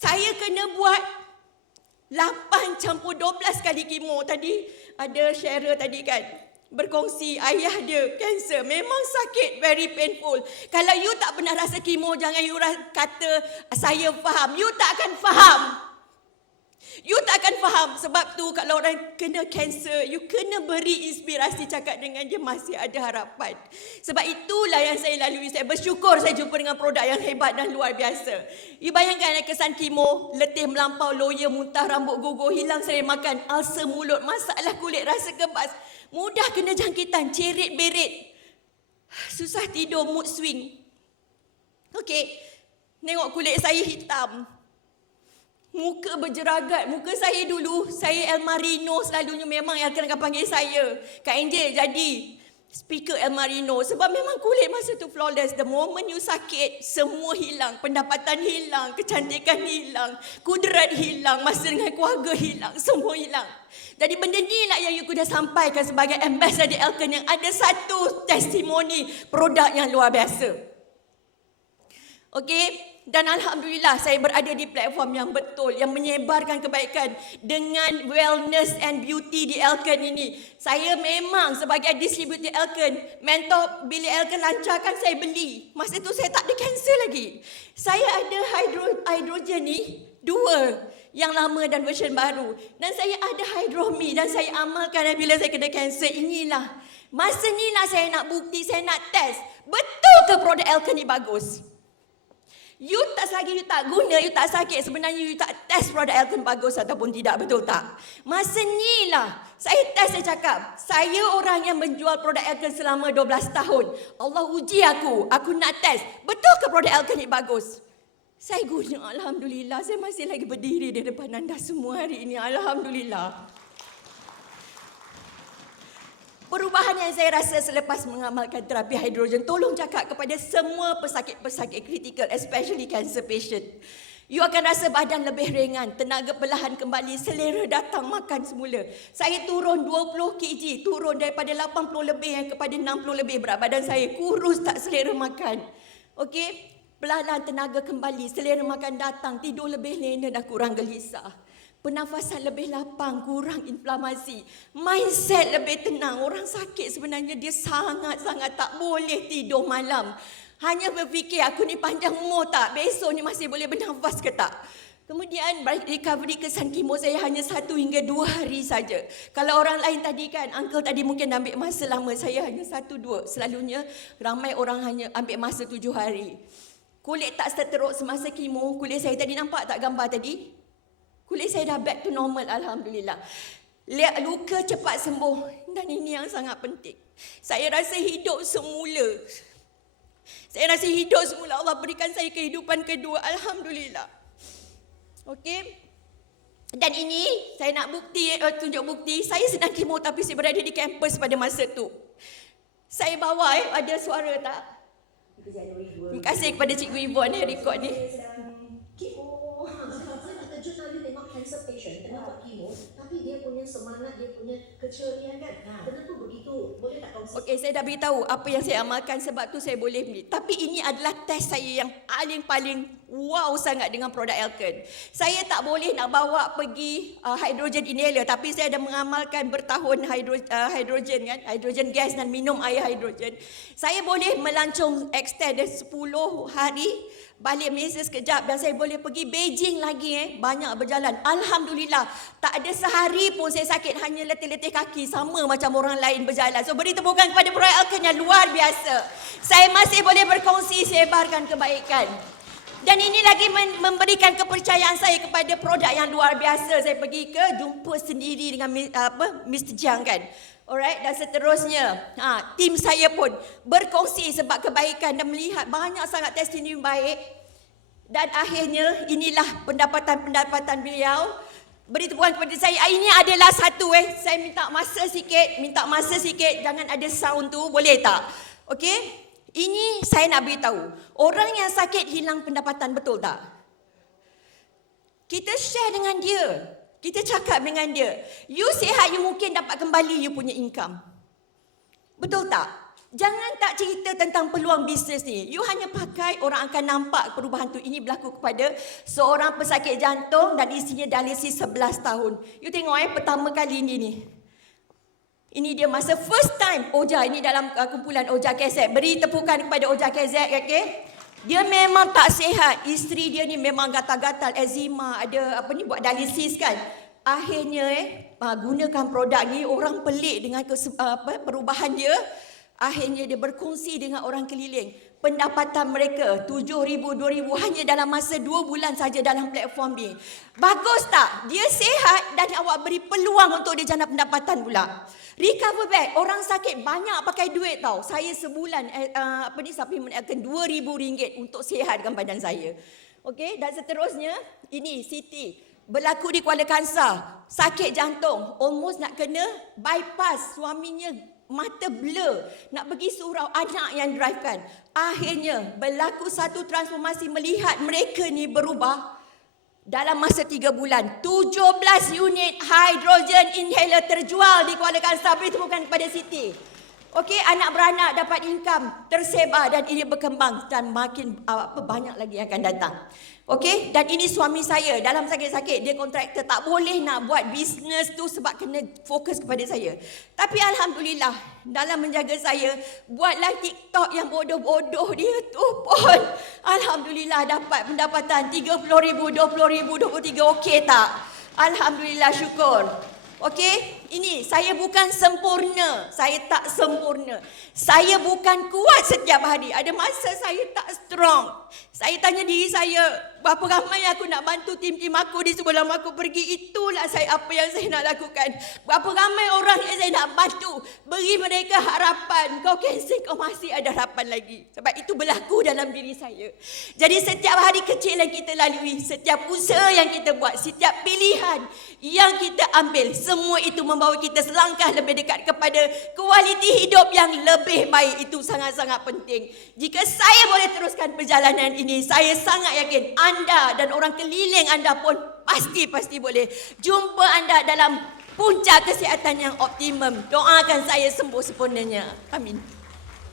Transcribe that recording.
Saya kena buat 8 campur 12 kali kemo. Tadi ada sharer tadi kan, berkongsi ayah dia kanser. Memang sakit, very painful. Kalau you tak pernah rasa kemo, jangan you kata saya faham. You tak akan faham. You tak akan faham. Sebab tu kalau orang kena kanser, you kena beri inspirasi, cakap dengan dia masih ada harapan. Sebab itulah yang saya lalui. Saya bersyukur saya jumpa dengan produk yang hebat dan luar biasa. You bayangkan kesan kemo, letih melampau, loya, muntah, rambut gugur, hilang selera makan, ulcer mulut, masalah kulit, rasa kebas, mudah kena jangkitan, cerit berit, susah tidur, mood swing. Okey, tengok kulit saya hitam, muka berjeragat. Muka saya dulu, saya El Marino selalunya, memang yang akan panggil saya. Kak Angel jadi speaker El Marino. Sebab memang kulit masa tu flawless. The moment you sakit, semua hilang. Pendapatan hilang, kecantikan hilang, kudrat hilang, masa dengan keluarga hilang, semua hilang. Jadi benda ni lah yang you kena sampaikan sebagai ambassador Elkon, yang ada satu testimoni produk yang luar biasa. Okey. Dan Alhamdulillah saya berada di platform yang betul, yang menyebarkan kebaikan dengan wellness and beauty di Elkon ini. Saya memang sebagai distributor Elkon, mentor bila Elkon lancarkan saya beli. Masa tu saya tak ada kanser lagi. Saya ada hidrogen ni, 2. Yang lama dan version baru. Dan saya ada hydromi dan saya amalkan bila saya kena kanser. Inilah, masa inilah saya nak bukti, saya nak test. Betul ke produk Elkon ni bagus? You tak sakit, you tak guna, you tak sakit, sebenarnya you tak test produk Elkon bagus ataupun tidak, betul tak? Masa ni lah saya test, saya cakap, saya orang yang menjual produk Elkon selama 12 tahun. Allah uji aku nak test, betul ke produk Elkon ni bagus? Saya guna, Alhamdulillah, saya masih lagi berdiri di depan anda semua hari ini, Alhamdulillah. Perubahan yang saya rasa selepas mengamalkan terapi hidrogen, tolong cakap kepada semua pesakit-pesakit kritikal, especially cancer patient. You akan rasa badan lebih ringan, tenaga perlahan kembali, selera datang makan semula. Saya turun 20 kg, turun daripada 80 lebih kepada 60 lebih berat badan saya. Kurus, tak selera makan. Okey, perlahan tenaga kembali, selera makan datang, tidur lebih lena dan kurang gelisah. Pernafasan lebih lapang, kurang inflamasi. Mindset lebih tenang. Orang sakit sebenarnya dia sangat-sangat tak boleh tidur malam. Hanya berfikir, aku ni panjang umur tak? Besok ni masih boleh bernafas ke tak? Kemudian recovery kesan kemo saya hanya 1 hingga 2 hari saja. Kalau orang lain tadi kan, uncle tadi mungkin ambil masa lama. Saya hanya 1-2. Selalunya ramai orang hanya ambil masa 7 hari. Kulit tak seteruk semasa kemo. Kulit saya tadi, nampak tak gambar tadi? Kulit saya dah back to normal, Alhamdulillah. Luka cepat sembuh. Dan ini yang sangat penting. Saya rasa hidup semula. Allah berikan saya kehidupan kedua, Alhamdulillah. Okey. Dan ini saya nak bukti, tunjuk bukti. Saya sedang kemo tapi saya berada di kampus pada masa tu. Saya bawa, ada suara tak? Terima kasih kepada Cikgu Yvonne yang rekod ni. Cancer patient tengah buat kemo, tapi dia punya semangat, dia punya keceriaan kan. Kenapa begitu? Boleh tak kongsi? Okey, saya dah beritahu apa yang saya amalkan, sebab tu saya boleh beli. Tapi ini adalah test saya yang paling wow sangat dengan produk Elkon. Saya tak boleh nak bawa pergi hydrogen inhaler, tapi saya dah mengamalkan bertahun hydrogen kan, hydrogen gas dan minum air hydrogen. Saya boleh melancong extend 10 hari, balik Malaysia sekejap dan saya boleh pergi Beijing lagi banyak berjalan. Alhamdulillah, tak ada sehari pun saya sakit, hanya letih-letih kaki sama macam orang lain berjalan. So beri tepukan kepada produk Elkon yang luar biasa. Saya masih boleh berkongsi, sebarkan kebaikan. Dan ini lagi memberikan kepercayaan saya kepada produk yang luar biasa. Saya pergi jumpa sendiri dengan Mr. Jiang kan. Alright, dan seterusnya tim saya pun berkongsi sebab kebaikan dan melihat banyak sangat testimoni baik. Dan akhirnya inilah pendapatan beliau. Beri tepukan kepada saya. Ini adalah satu saya minta masa sikit, jangan ada sound tu, boleh tak? Okey? Ini saya nak beritahu. Orang yang sakit hilang pendapatan, betul tak? Kita share dengan dia. Kita cakap dengan dia. You sihat, you mungkin dapat kembali you punya income. Betul tak? Jangan tak cerita tentang peluang bisnes ni. You hanya pakai, orang akan nampak perubahan tu. Ini berlaku kepada seorang pesakit jantung dan isinya dialisis 11 tahun. You tengok pertama kali ini ni. Ini dia masa first time Oja, ini dalam kumpulan Oja KZ. Beri tepukan kepada Oja KZ, okey? Dia memang tak sihat. Isteri dia ni memang gatal-gatal, eczema, ada buat dialisis kan. Akhirnya gunakan produk ni, orang pelik dengan perubahan dia. Akhirnya dia berkongsi dengan orang keliling. Pendapatan mereka 7,000, 2,000 hanya dalam masa 2 bulan saja dalam platform ni. Bagus tak? Dia sihat dan awak beri peluang untuk dia jana pendapatan pula. Recover back. Orang sakit banyak pakai duit tau. Saya sebulan supplement akan RM2,000 untuk sihatkan badan saya. Okey, dan seterusnya ini Siti berlaku di Kuala Kangsar. Sakit jantung, almost nak kena bypass, suaminya mata blur, nak pergi surau, anak yang drive kan. Akhirnya berlaku satu transformasi, melihat mereka ni berubah dalam masa 3 bulan. 17 unit hydrogen inhaler terjual di Kuala Kangsar. Beri tepukan kepada Siti. Okey, anak beranak dapat income tersebar dan ini berkembang dan makin banyak lagi yang akan datang. Okey, dan ini suami saya dalam sakit-sakit, dia kontraktor, tak boleh nak buat bisnes tu sebab kena fokus kepada saya. Tapi alhamdulillah dalam menjaga saya, buatlah TikTok yang bodoh-bodoh dia tu pun alhamdulillah dapat pendapatan 30,000, 20,000, 23, okey tak? Alhamdulillah, syukur. Okey, ini saya bukan sempurna. Saya tak sempurna. Saya bukan kuat setiap hari. Ada masa saya tak strong. Saya tanya diri saya, berapa ramai aku nak bantu tim-tim aku di sebelum aku pergi. Itulah apa yang saya nak lakukan. Berapa ramai orang yang saya nak bantu. Beri mereka harapan. Kau cancel, kau masih ada harapan lagi. Sebab itu berlaku dalam diri saya. Jadi setiap hari kecil yang kita lalui, setiap usaha yang kita buat, setiap pilihan yang kita ambil, semua itu membawa kita selangkah lebih dekat kepada kualiti hidup yang lebih baik. Itu sangat-sangat penting. Jika saya boleh teruskan perjalanan ini, saya sangat yakin anda dan orang keliling anda pun pasti boleh. Jumpa anda dalam puncak kesihatan yang optimum. Doakan saya sembuh sempurnanya. Amin.